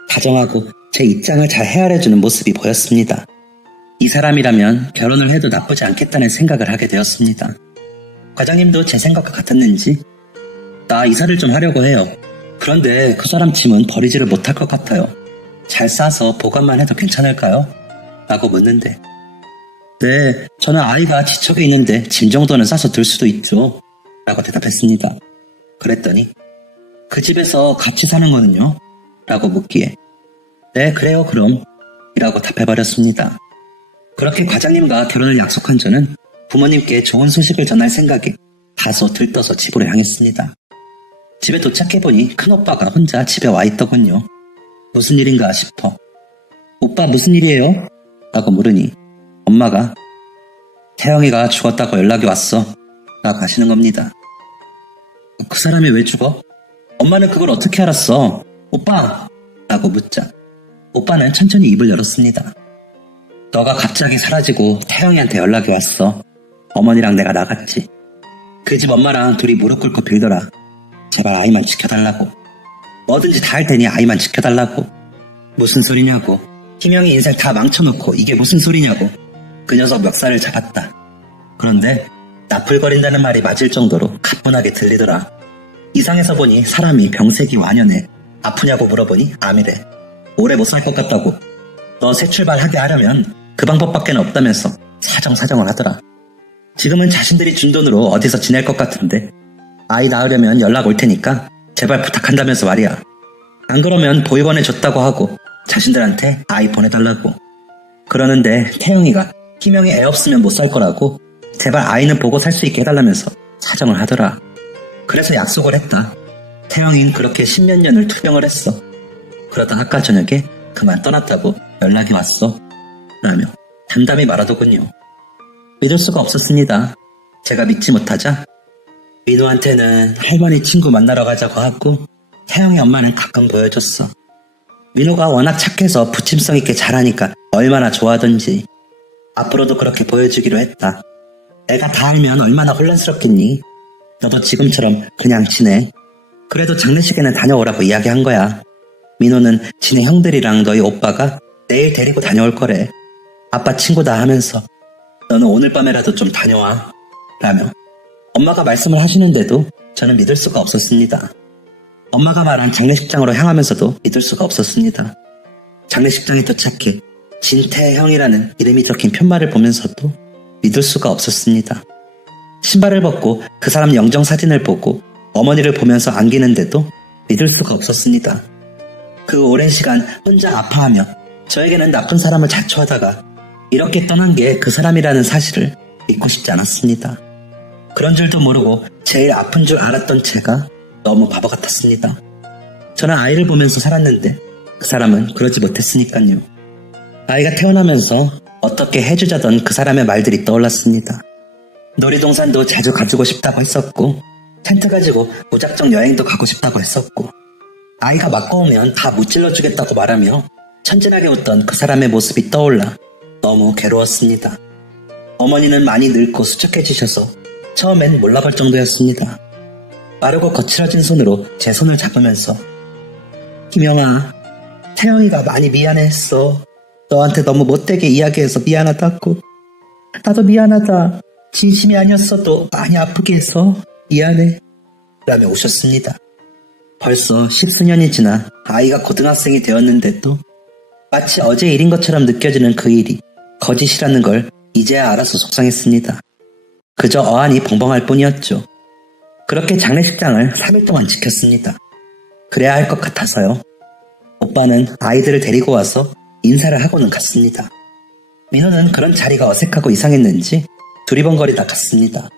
다정하고 제 입장을 잘 헤아려주는 모습이 보였습니다. 이 사람이라면 결혼을 해도 나쁘지 않겠다는 생각을 하게 되었습니다. 과장님도 제 생각과 같았는지 나 이사를 좀 하려고 해요. 그런데 그 사람 짐은 버리지를 못할 것 같아요. 잘 싸서 보관만 해도 괜찮을까요? 라고 묻는데 네, 저는 아이가 지척에 있는데 짐 정도는 싸서 들 수도 있죠. 라고 대답했습니다. 그랬더니 그 집에서 같이 사는 거는요? 라고 묻기에 네, 그래요 그럼 이라고 답해버렸습니다. 그렇게 과장님과 결혼을 약속한 저는 부모님께 좋은 소식을 전할 생각에 다소 들떠서 집으로 향했습니다. 집에 도착해보니 큰오빠가 혼자 집에 와 있더군요. 무슨 일인가 싶어 오빠 무슨 일이에요? 라고 물으니 엄마가 태영이가 죽었다고 연락이 왔어 라고 하시는 겁니다. 그 사람이 왜 죽어? 엄마는 그걸 어떻게 알았어? 오빠! 라고 묻자 오빠는 천천히 입을 열었습니다. 너가 갑자기 사라지고 태영이한테 연락이 왔어. 어머니랑 내가 나갔지. 그 집 엄마랑 둘이 무릎 꿇고 빌더라. 제발 아이만 지켜달라고. 뭐든지 다 할 테니 아이만 지켜달라고. 무슨 소리냐고. 희명이 인생 다 망쳐놓고 이게 무슨 소리냐고. 그 녀석 멱살을 잡았다. 그런데 나풀거린다는 말이 맞을 정도로 가뿐하게 들리더라. 이상해서 보니 사람이 병색이 완연해. 아프냐고 물어보니 암이래. 오래 못 살 것 같다고. 너 새 출발하게 하려면 그 방법밖에 없다면서 사정사정을 하더라. 지금은 자신들이 준 돈으로 어디서 지낼 것 같은데 아이 낳으려면 연락 올 테니까 제발 부탁한다면서 말이야. 안 그러면 보육원에 줬다고 하고 자신들한테 아이 보내달라고. 그러는데 태영이가 희명이 애 없으면 못 살 거라고 제발 아이는 보고 살 수 있게 해달라면서 사정을 하더라. 그래서 약속을 했다. 태영이는 그렇게 십몇 년을 투병을 했어. 그러다 아까 저녁에 그만 떠났다고 연락이 왔어. 라며 담담히 말하더군요. 믿을 수가 없었습니다. 제가 믿지 못하자 민호한테는 할머니 친구 만나러 가자고 하고 태영이 엄마는 가끔 보여줬어. 민호가 워낙 착해서 부침성 있게 잘하니까 얼마나 좋아하던지. 앞으로도 그렇게 보여주기로 했다. 애가 다 알면 얼마나 혼란스럽겠니? 너도 지금처럼 그냥 지내. 그래도 장례식에는 다녀오라고 이야기한 거야. 민호는 지네 형들이랑 너희 오빠가 내일 데리고 다녀올 거래. 아빠 친구다 하면서 너는 오늘 밤에라도 좀 다녀와. 라며 엄마가 말씀을 하시는데도 저는 믿을 수가 없었습니다. 엄마가 말한 장례식장으로 향하면서도 믿을 수가 없었습니다. 장례식장에 도착해 진태형이라는 이름이 적힌 편말을 보면서도 믿을 수가 없었습니다. 신발을 벗고 그 사람 영정사진을 보고 어머니를 보면서 안기는데도 믿을 수가 없었습니다. 그 오랜 시간 혼자 아파하며 저에게는 나쁜 사람을 자초하다가 이렇게 떠난 게 그 사람이라는 사실을 믿고 싶지 않았습니다. 그런 줄도 모르고 제일 아픈 줄 알았던 제가 너무 바보 같았습니다. 저는 아이를 보면서 살았는데 그 사람은 그러지 못했으니까요. 아이가 태어나면서 어떻게 해주자던 그 사람의 말들이 떠올랐습니다. 놀이동산도 자주 가지고 싶다고 했었고 텐트 가지고 무작정 여행도 가고 싶다고 했었고 아이가 맞고 오면 다 무찔러주겠다고 말하며 천진하게 웃던 그 사람의 모습이 떠올라 너무 괴로웠습니다. 어머니는 많이 늙고 수척해지셔서 처음엔 몰라볼 정도였습니다. 빠르고 거칠어진 손으로 제 손을 잡으면서 희명아, 태영이가 많이 미안했어. 너한테 너무 못되게 이야기해서 미안하다고. 나도 미안하다. 진심이 아니었어도 많이 아프게 해서 미안해. 라며 우셨습니다. 벌써 10수년이 지나 아이가 고등학생이 되었는데도 마치 어제 일인 것처럼 느껴지는 그 일이 거짓이라는 걸 이제야 알아서 속상했습니다. 그저 어안이 벙벙할 뿐이었죠. 그렇게 장례식장을 3일 동안 지켰습니다. 그래야 할 것 같아서요. 오빠는 아이들을 데리고 와서 인사를 하고는 갔습니다. 민호는 그런 자리가 어색하고 이상했는지 두리번거리다 갔습니다.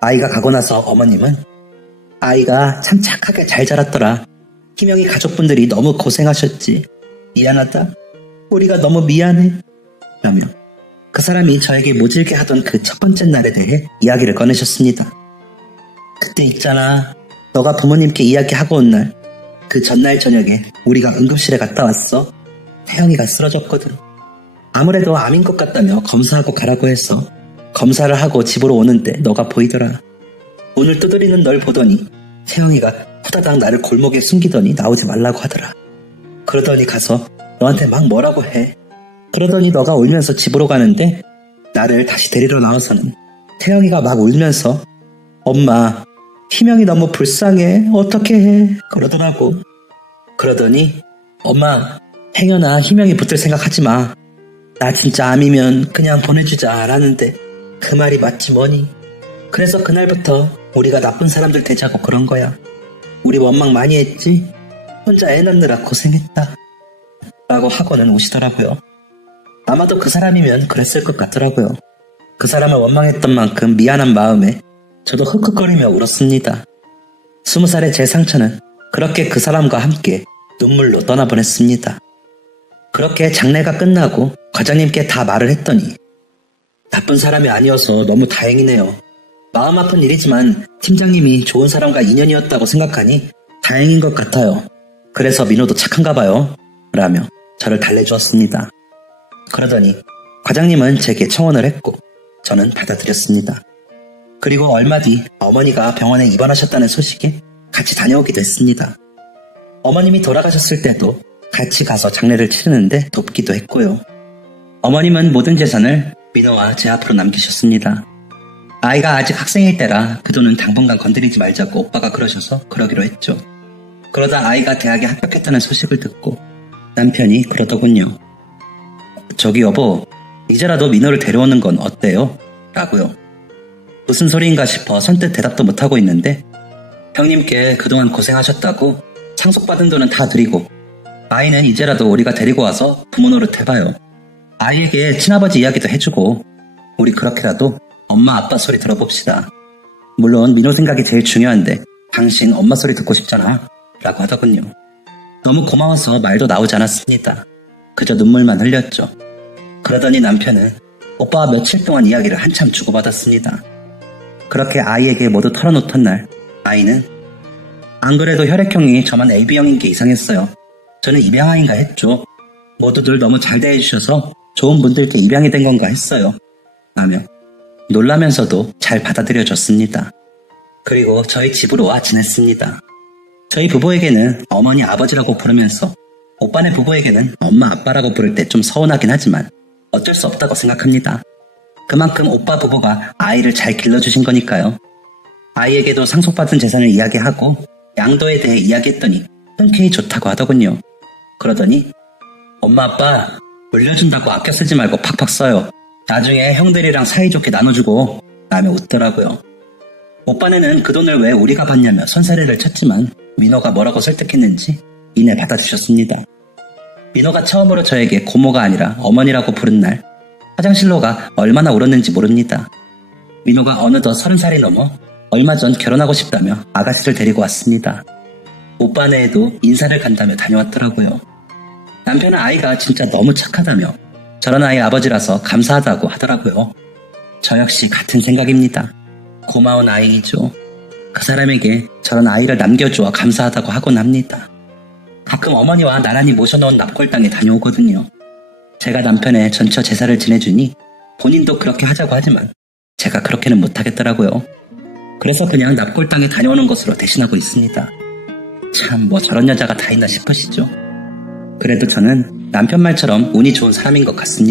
아이가 가고 나서 어머님은 아이가 참 착하게 잘 자랐더라. 희명이 가족분들이 너무 고생하셨지. 미안하다. 우리가 너무 미안해. 라며 그 사람이 저에게 모질게 하던 그 첫 번째 날에 대해 이야기를 꺼내셨습니다. 그때 있잖아. 너가 부모님께 이야기하고 온 날, 그 전날 저녁에 우리가 응급실에 갔다 왔어. 혜영이가 쓰러졌거든. 아무래도 암인 것 같다며 검사하고 가라고 해서 검사를 하고 집으로 오는데 너가 보이더라. 문을 두드리는 널 보더니 태영이가 후다닥 나를 골목에 숨기더니 나오지 말라고 하더라. 그러더니 가서 너한테 막 뭐라고 해. 그러더니 너가 울면서 집으로 가는데 나를 다시 데리러 나와서는 태영이가 막 울면서 엄마, 희명이 너무 불쌍해. 어떻게 해. 그러더라고. 그러더니 엄마, 행여나 희명이 붙을 생각하지 마. 나 진짜 암이면 그냥 보내주자 라는데 그 말이 맞지 뭐니. 그래서 그날부터 우리가 나쁜 사람들 되자고 그런 거야. 우리 원망 많이 했지? 혼자 애 낳느라 고생했다. 라고 하고는 우시더라고요. 아마도 그 사람이면 그랬을 것 같더라고요. 그 사람을 원망했던 만큼 미안한 마음에 저도 흑흑거리며 울었습니다. 20살의 제 상처는 그렇게 그 사람과 함께 눈물로 떠나보냈습니다. 그렇게 장례가 끝나고 과장님께 다 말을 했더니 나쁜 사람이 아니어서 너무 다행이네요. 마음 아픈 일이지만 팀장님이 좋은 사람과 인연이었다고 생각하니 다행인 것 같아요. 그래서 민호도 착한가 봐요. 라며 저를 달래주었습니다. 그러더니 과장님은 제게 청혼을 했고 저는 받아들였습니다. 그리고 얼마 뒤 어머니가 병원에 입원하셨다는 소식에 같이 다녀오기도 했습니다. 어머님이 돌아가셨을 때도 같이 가서 장례를 치르는데 돕기도 했고요. 어머님은 모든 재산을 민호와 제 앞으로 남기셨습니다. 아이가 아직 학생일 때라 그 돈은 당분간 건드리지 말자고 오빠가 그러셔서 그러기로 했죠. 그러다 아이가 대학에 합격했다는 소식을 듣고 남편이 그러더군요. 저기 여보, 이제라도 민호를 데려오는 건 어때요? 라고요. 무슨 소리인가 싶어 선뜻 대답도 못하고 있는데 형님께 그동안 고생하셨다고 상속받은 돈은 다 드리고 아이는 이제라도 우리가 데리고 와서 부모 노릇 해봐요. 아이에게 친아버지 이야기도 해주고 우리 그렇게라도 엄마 아빠 소리 들어봅시다. 물론 민호 생각이 제일 중요한데 당신 엄마 소리 듣고 싶잖아. 라고 하더군요. 너무 고마워서 말도 나오지 않았습니다. 그저 눈물만 흘렸죠. 그러더니 남편은 오빠와 며칠 동안 이야기를 한참 주고받았습니다. 그렇게 아이에게 모두 털어놓던 날 아이는 안 그래도 혈액형이 저만 AB형인 게 이상했어요. 저는 입양아인가 했죠. 모두들 너무 잘 대해주셔서 좋은 분들께 입양이 된 건가 했어요. 라며 놀라면서도 잘 받아들여줬습니다. 그리고 저희 집으로 와 지냈습니다. 저희 부부에게는 어머니 아버지라고 부르면서 오빠네 부부에게는 엄마 아빠라고 부를 때 좀 서운하긴 하지만 어쩔 수 없다고 생각합니다. 그만큼 오빠 부부가 아이를 잘 길러주신 거니까요. 아이에게도 상속받은 재산을 이야기하고 양도에 대해 이야기했더니 흔쾌히 좋다고 하더군요. 그러더니 엄마 아빠 물려준다고 아껴 쓰지 말고 팍팍 써요. 나중에 형들이랑 사이좋게 나눠주고 라며 웃더라고요. 오빠네는 그 돈을 왜 우리가 받냐며 손사래를 쳤지만 민호가 뭐라고 설득했는지 이내 받아주셨습니다. 민호가 처음으로 저에게 고모가 아니라 어머니라고 부른 날 화장실로 가 얼마나 울었는지 모릅니다. 민호가 어느덧 30살이 넘어 얼마 전 결혼하고 싶다며 아가씨를 데리고 왔습니다. 오빠네에도 인사를 간다며 다녀왔더라고요. 남편은 아이가 진짜 너무 착하다며 저런 아이 아버지라서 감사하다고 하더라고요. 저 역시 같은 생각입니다. 고마운 아이이죠. 그 사람에게 저런 아이를 남겨주어 감사하다고 하곤 합니다. 가끔 어머니와 나란히 모셔놓은 납골당에 다녀오거든요. 제가 남편의 전처 제사를 지내주니 본인도 그렇게 하자고 하지만 제가 그렇게는 못하겠더라고요. 그래서 그냥 납골당에 다녀오는 것으로 대신하고 있습니다. 참 저런 여자가 다 있나 싶으시죠? 그래도 저는 남편 말처럼 운이 좋은 사람인 것 같습니다.